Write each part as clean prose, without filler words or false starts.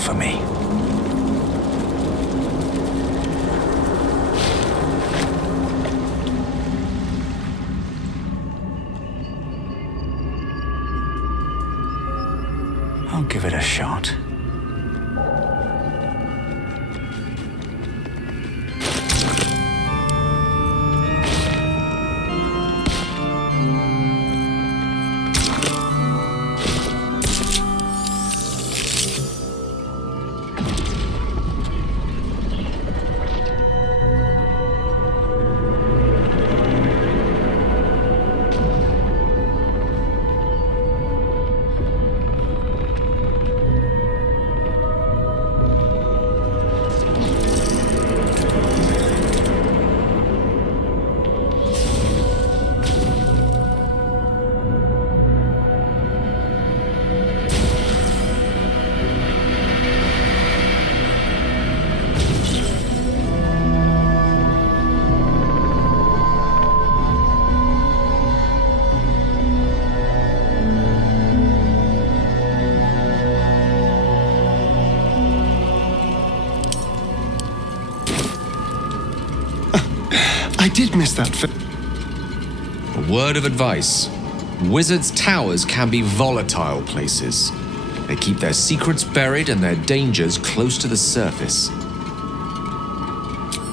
for me. I'll give it a shot. I did miss that. A word of advice. Wizards' towers can be volatile places. They keep their secrets buried and their dangers close to the surface.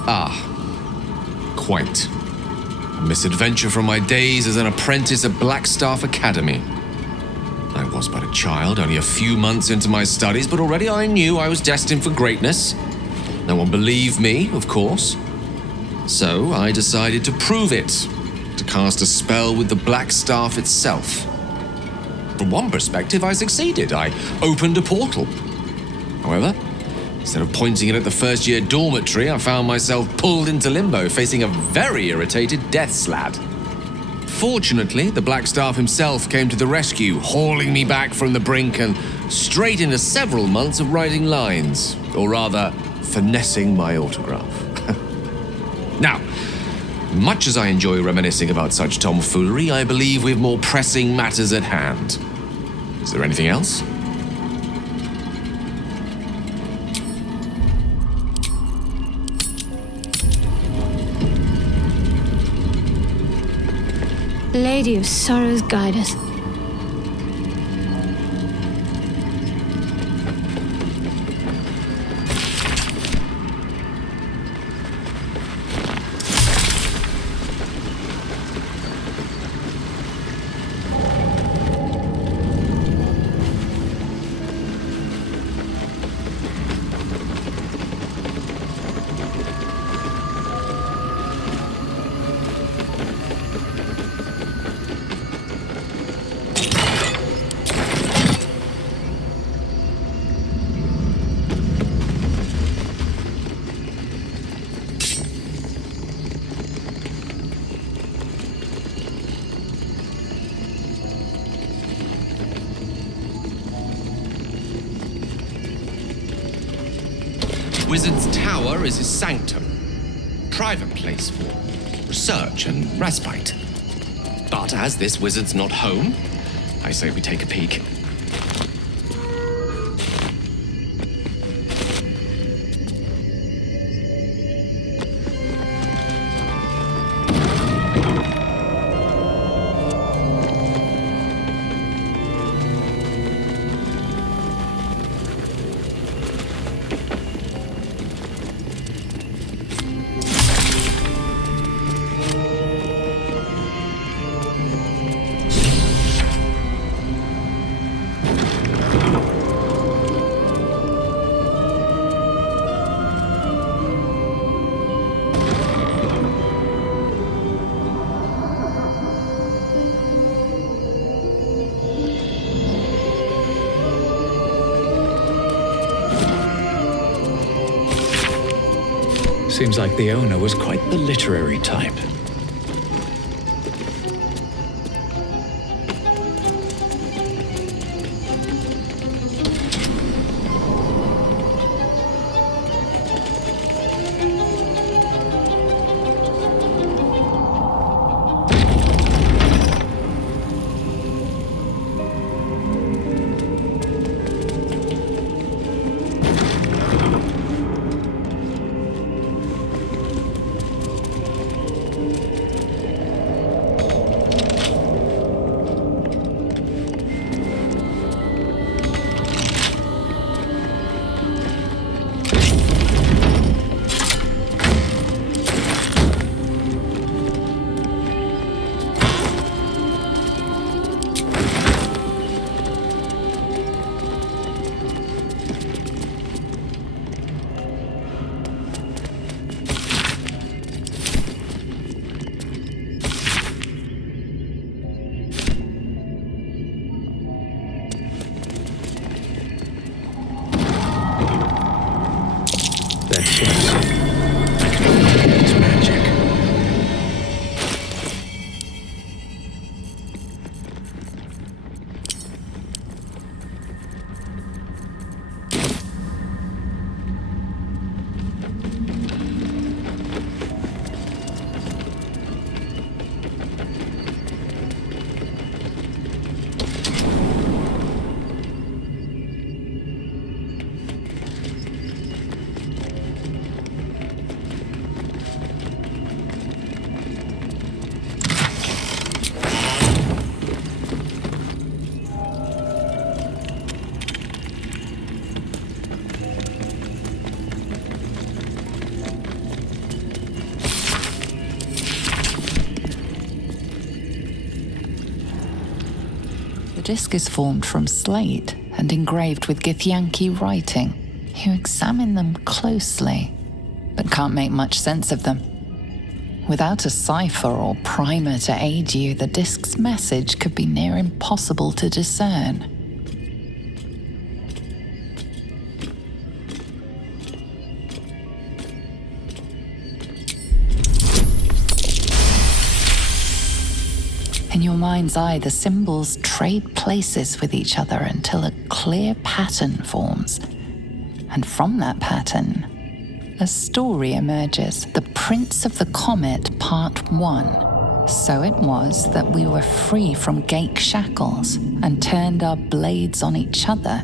Ah, quite. A misadventure from my days as an apprentice at Blackstaff Academy. I was but a child, only a few months into my studies, but already I knew I was destined for greatness. No one believed me, of course. So I decided to prove it, to cast a spell with the Black Staff itself. From one perspective, I succeeded. I opened a portal. However, instead of pointing it at the first-year dormitory, I found myself pulled into limbo, facing a very irritated Deathslad. Fortunately, the Black Staff himself came to the rescue, hauling me back from the brink and straight into several months of writing lines, or rather, finessing my autograph. Now, much as I enjoy reminiscing about such tomfoolery, I believe we have more pressing matters at hand. Is there anything else? Lady of Sorrows, guide us. Wizard's Tower is his sanctum, private place for research and respite. But as this wizard's not home, I say we take a peek. Seems like the owner was quite the literary type. Perhaps, yes. I can feel its magic. The disc is formed from slate and engraved with Githyanki writing. You examine them closely, but can't make much sense of them. Without a cipher or primer to aid you, the disc's message could be near impossible to discern. In your mind's eye, the symbols trade places with each other until a clear pattern forms. And from that pattern, a story emerges. The Prince of the Comet, Part 1. So it was that we were free from Gake shackles and turned our blades on each other.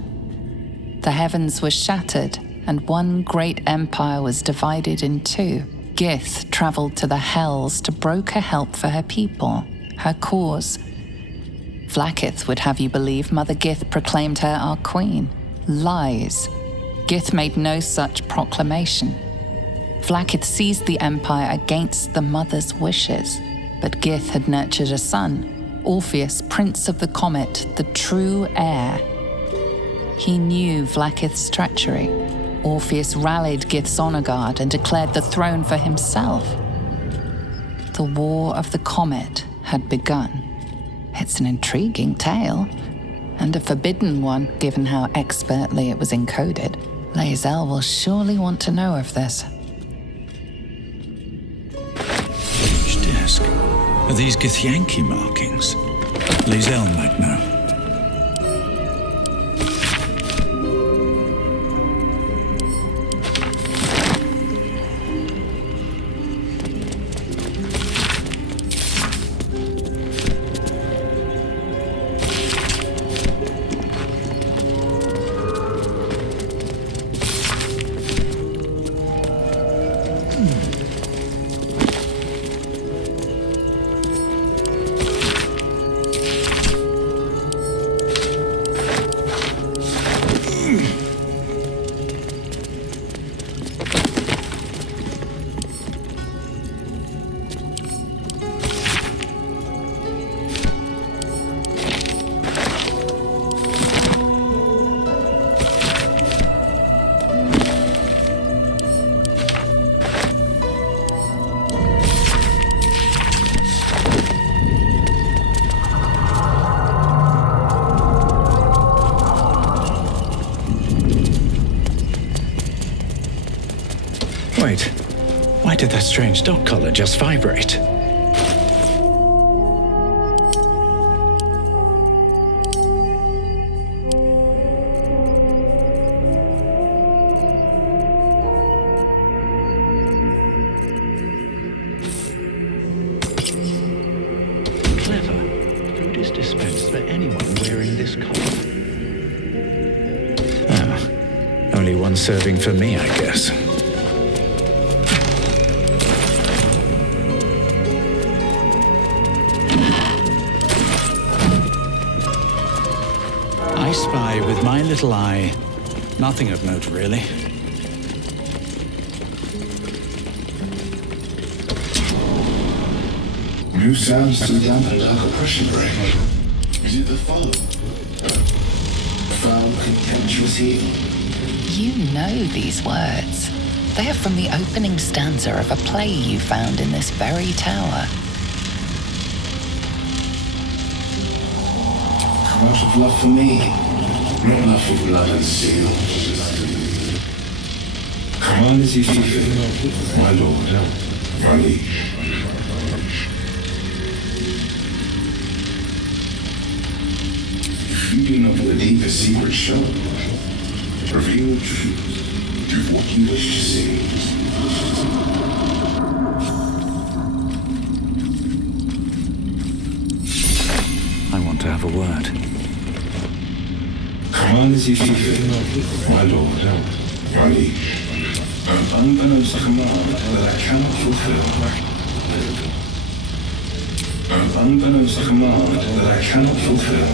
The heavens were shattered, and one great empire was divided in two. Gith traveled to the Hells to broker help for her people. Her cause. Vlaakith would have you believe Mother Gith proclaimed her our queen. Lies. Gith made no such proclamation. Vlaakith seized the empire against the mother's wishes, but Gith had nurtured a son, Orpheus, Prince of the Comet, the true heir. He knew Vlaakith's treachery. Orpheus rallied Gith's honor guard and declared the throne for himself. The War of the Comet had begun. It's an intriguing tale, and a forbidden one, given how expertly it was encoded. Lae'zel will surely want to know of this. Huge disc. Are these Githyanki markings? Lae'zel might know. Wait, why did that strange dog collar just vibrate? Clever. Food is dispensed for anyone wearing this collar. Ah, only one serving for me, I guess. I spy with my little eye. Nothing of note, really. New sounds to the Underdark oppression ring. Is it the follow? Foul contemptuous evil. You know these words. They are from the opening stanza of a play you found in this very tower. Out of love for me, not love for blood and steel. Command as you see fit, my lord. My liege. If you do not know the deepest secret show, reveal the truth. Do what you wish to see. I want to have a word. Command as you see fit, my lord. My liege. An unbeknownst command that I cannot fulfill. An unbeknownst command that I cannot fulfill.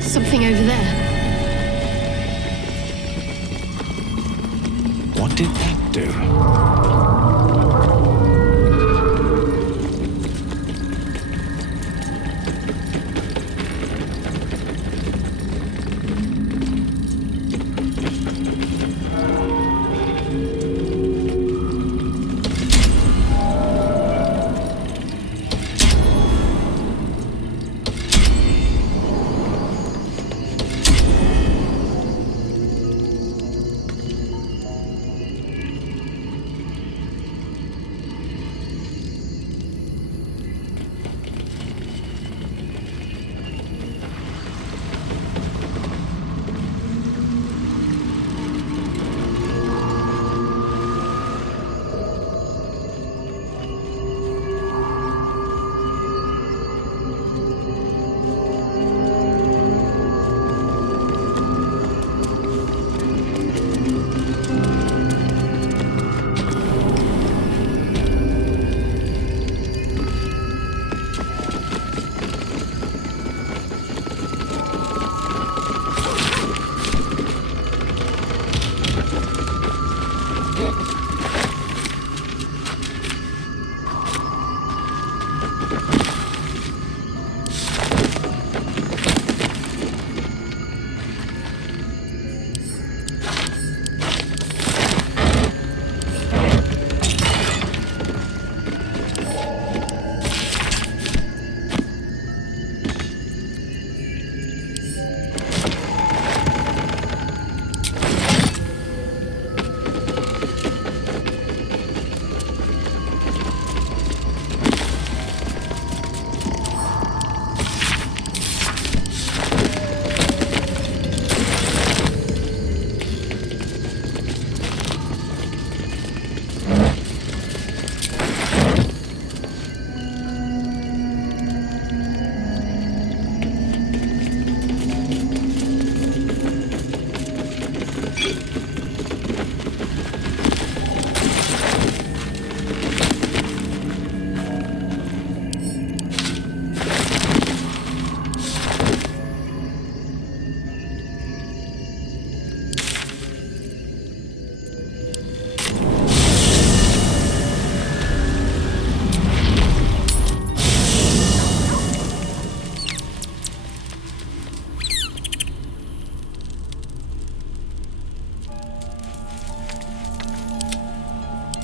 Something over there. What did that do?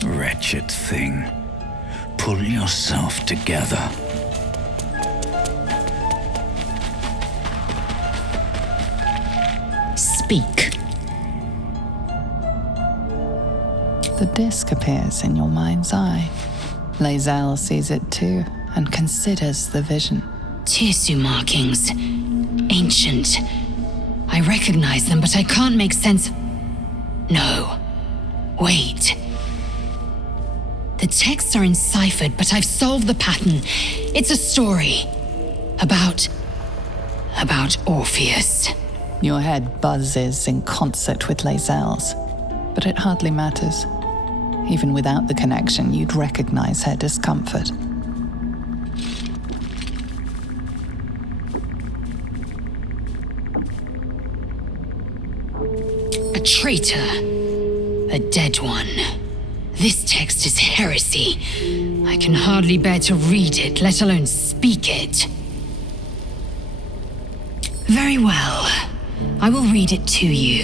Wretched thing. Pull yourself together. Speak. The disc appears in your mind's eye. Lae'zel sees it too and considers the vision. Tissue markings. Ancient. I recognize them, but I can't make sense. No. Wait. The texts are enciphered, but I've solved the pattern. It's a story. About about Orpheus. Your head buzzes in concert with Lae'zel's, but it hardly matters. Even without the connection, you'd recognize her discomfort. A traitor. A dead one. This text is heresy. I can hardly bear to read it, let alone speak it. Very well. I will read it to you.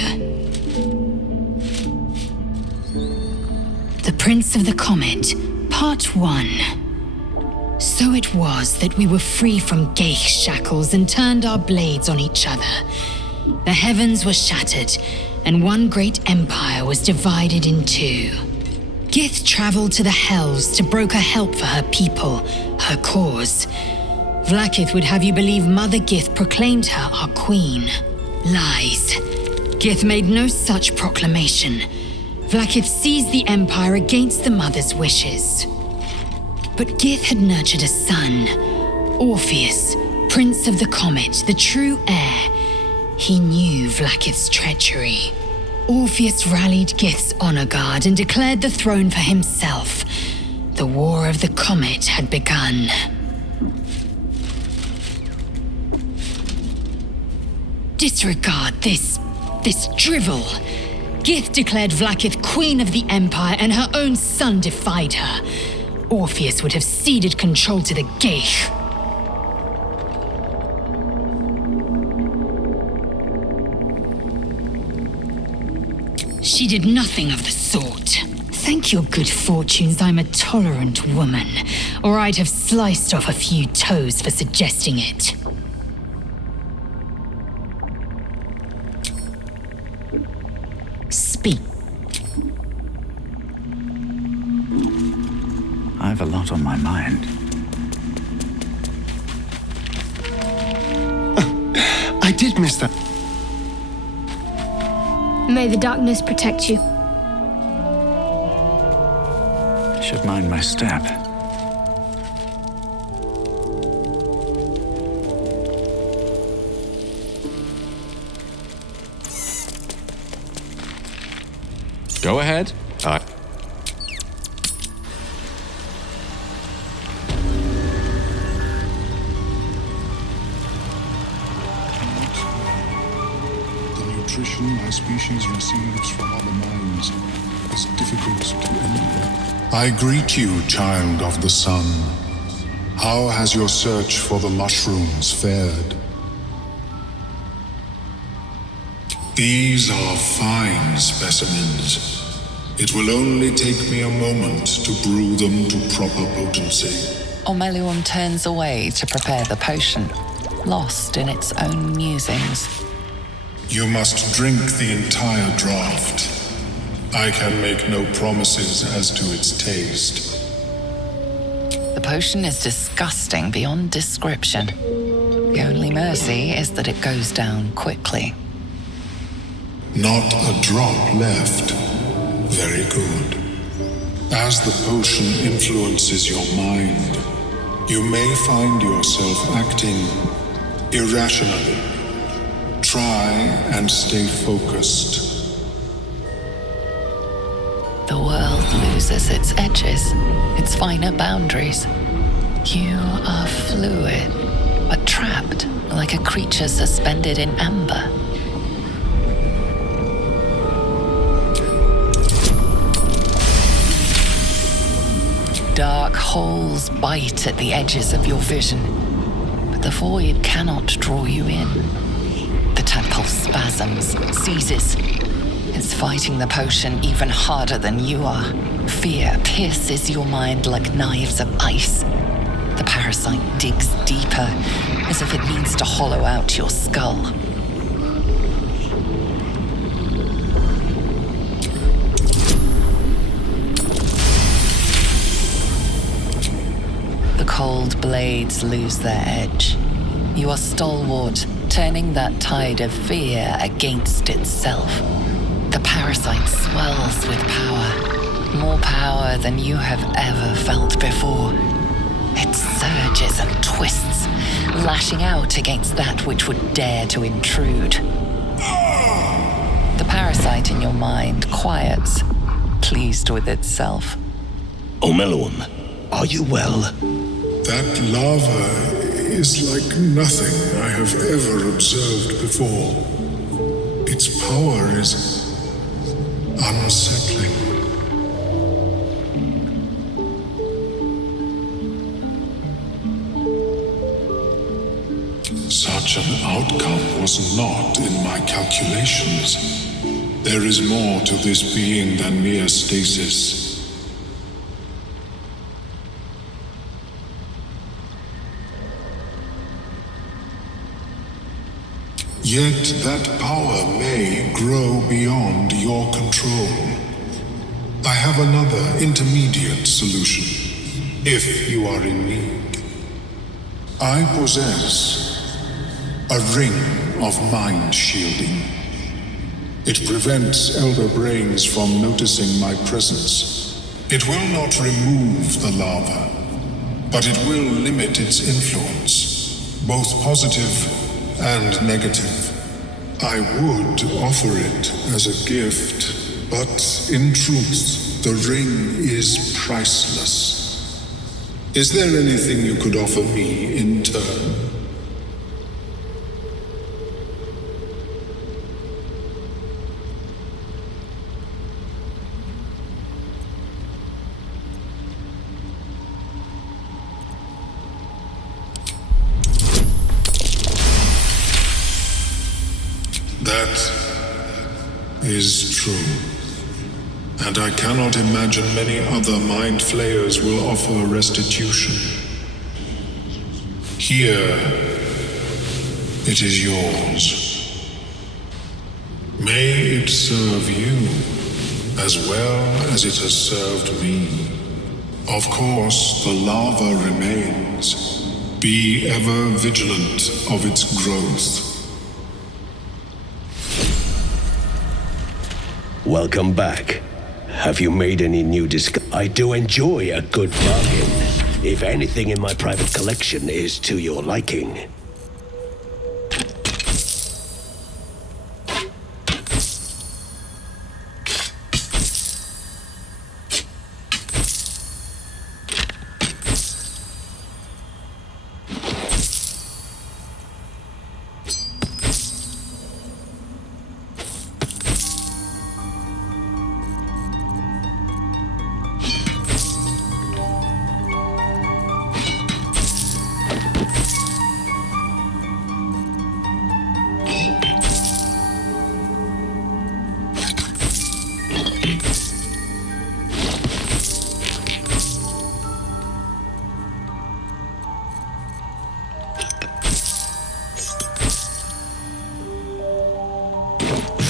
The Prince of the Comet, Part 1. So it was that we were free from Geich shackles and turned our blades on each other. The heavens were shattered, and one great empire was divided in two. Gith traveled to the Hells to broker help for her people, her cause. Vlaakith would have you believe Mother Gith proclaimed her our queen. Lies. Gith made no such proclamation. Vlaakith seized the empire against the Mother's wishes. But Gith had nurtured a son, Orpheus, Prince of the Comet, the true heir. He knew Vlaakith's treachery. Orpheus rallied Gith's honor guard and declared the throne for himself. The War of the Comet had begun. Disregard this drivel. Gith declared Vlaakith queen of the Empire, and her own son defied her. Orpheus would have ceded control to the Geich. She did nothing of the sort. Thank your good fortunes I'm a tolerant woman, or I'd have sliced off a few toes for suggesting it. Speak. I've a lot on my mind. I did miss that. May the darkness protect you. Should mind my step. Go ahead. Nutrition my species receives from other minds is difficult to endure. I greet you, child of the sun. How has your search for the mushrooms fared? These are fine specimens. It will only take me a moment to brew them to proper potency. Ormelium turns away to prepare the potion, lost in its own musings. You must drink the entire draught. I can make no promises as to its taste. The potion is disgusting beyond description. The only mercy is that it goes down quickly. Not a drop left. Very good. As the potion influences your mind, you may find yourself acting irrationally. Try and stay focused. The world loses its edges, its finer boundaries. You are fluid, but trapped like a creature suspended in amber. Dark holes bite at the edges of your vision, but the void cannot draw you in. The temple spasms, seizes. It's fighting the potion even harder than you are. Fear pierces your mind like knives of ice. The parasite digs deeper, as if it needs to hollow out your skull. The cold blades lose their edge. You are stalwart, turning that tide of fear against itself. The parasite swells with power, more power than you have ever felt before. It surges and twists, lashing out against that which would dare to intrude. The parasite in your mind quiets, pleased with itself. Omeluum, are you well? That lava is like nothing I have ever observed before. Its power is unsettling. Such an outcome was not in my calculations. There is more to this being than mere stasis. Yet that power may grow beyond your control. I have another intermediate solution, if you are in need. I possess a ring of mind shielding. It prevents elder brains from noticing my presence. It will not remove the lava, but it will limit its influence, both positive and negative. I would offer it as a gift, but in truth, the ring is priceless. Is there anything you could offer me in turn? That is true. And I cannot imagine many other mind flayers will offer restitution. Here, it is yours. May it serve you as well as it has served me. Of course, the lava remains. Be ever vigilant of its growth. Welcome back. Have you made any new discoveries? I do enjoy a good bargain, if anything in my private collection is to your liking.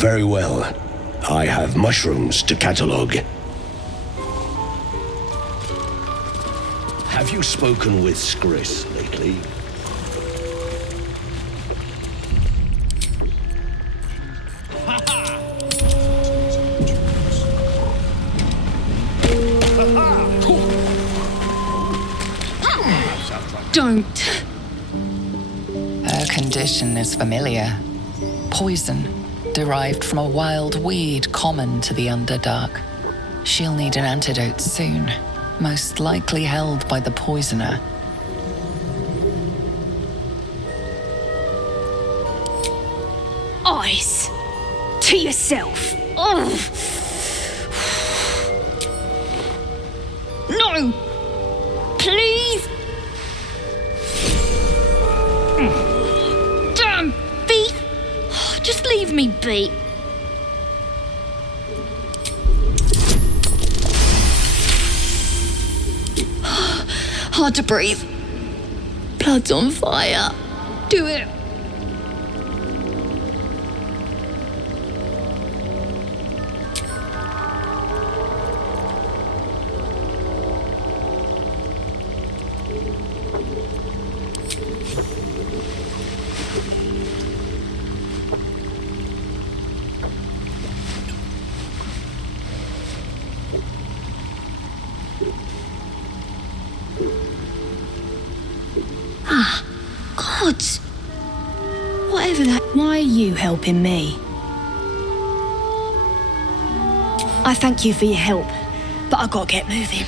Very well. I have mushrooms to catalog. Have you spoken with Skris lately? Don't. Her condition is familiar. Poison, derived from a wild weed common to the Underdark. She'll need an antidote soon, most likely held by the poisoner. Eyes! To yourself! Oh. No! Please! Damn beef! Just leave me be. Hard to breathe. Blood's on fire. Do it. Whatever that. Why are you helping me? I thank you for your help, but I gotta get moving.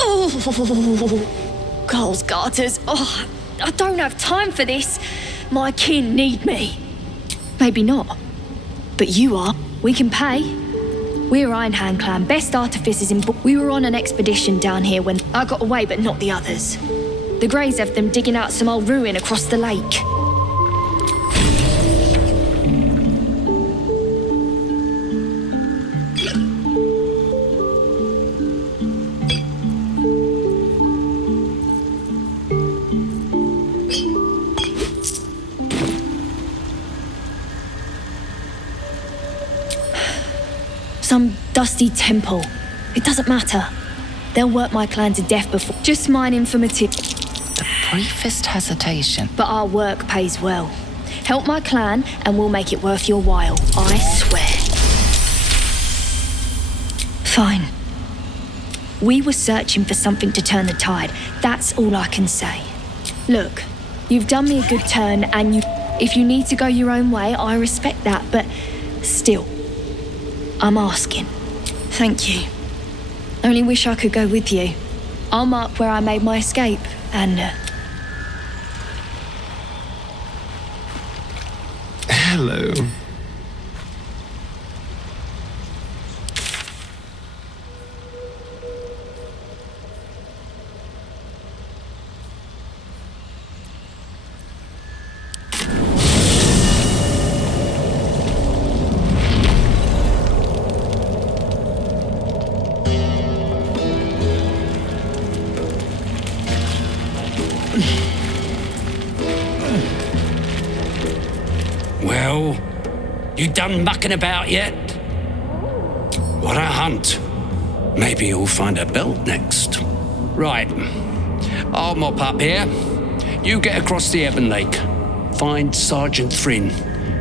Oh, Carl's garters. Oh, I don't have time for this. My kin need me. Maybe not, but you are. We can pay. We're Ironhand Clan, best artificers in... We were on an expedition down here when I got away, but not the others. The Greys have them digging out some old ruin across the lake. Some dusty temple. It doesn't matter. They'll work my clan to death before. Just mining for material. The briefest hesitation. But our work pays well. Help my clan and we'll make it worth your while. I swear. Fine. We were searching for something to turn the tide. That's all I can say. Look, you've done me a good turn and if you need to go your own way, I respect that, but still. I'm asking. Thank you. Only wish I could go with you. I'll mark where I made my escape, and... Hello. Well, you done mucking about yet? What a hunt. Maybe you'll find a belt next. Right. I'll mop up here. You get across the Ebon Lake. Find Sergeant Thrin.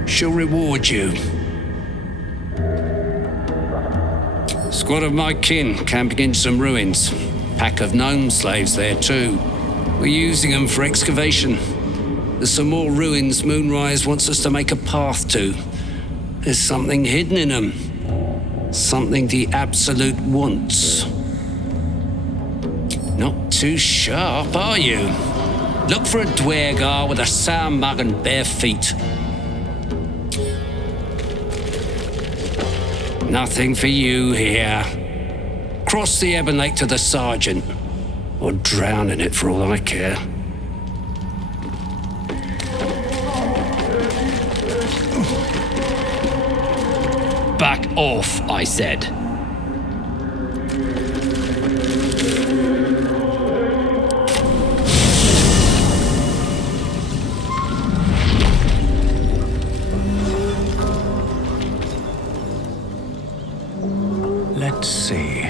She'll reward you. Squad of my kin camping in some ruins. Pack of gnome slaves there too. We're using them for excavation. There's some more ruins Moonrise wants us to make a path to. There's something hidden in them. Something the Absolute wants. Not too sharp, are you? Look for a Dwergar with a sour mug and bare feet. Nothing for you here. Cross the Ebon Lake to the Sergeant. Or drown in it for all I care. Back off, I said. Let's see.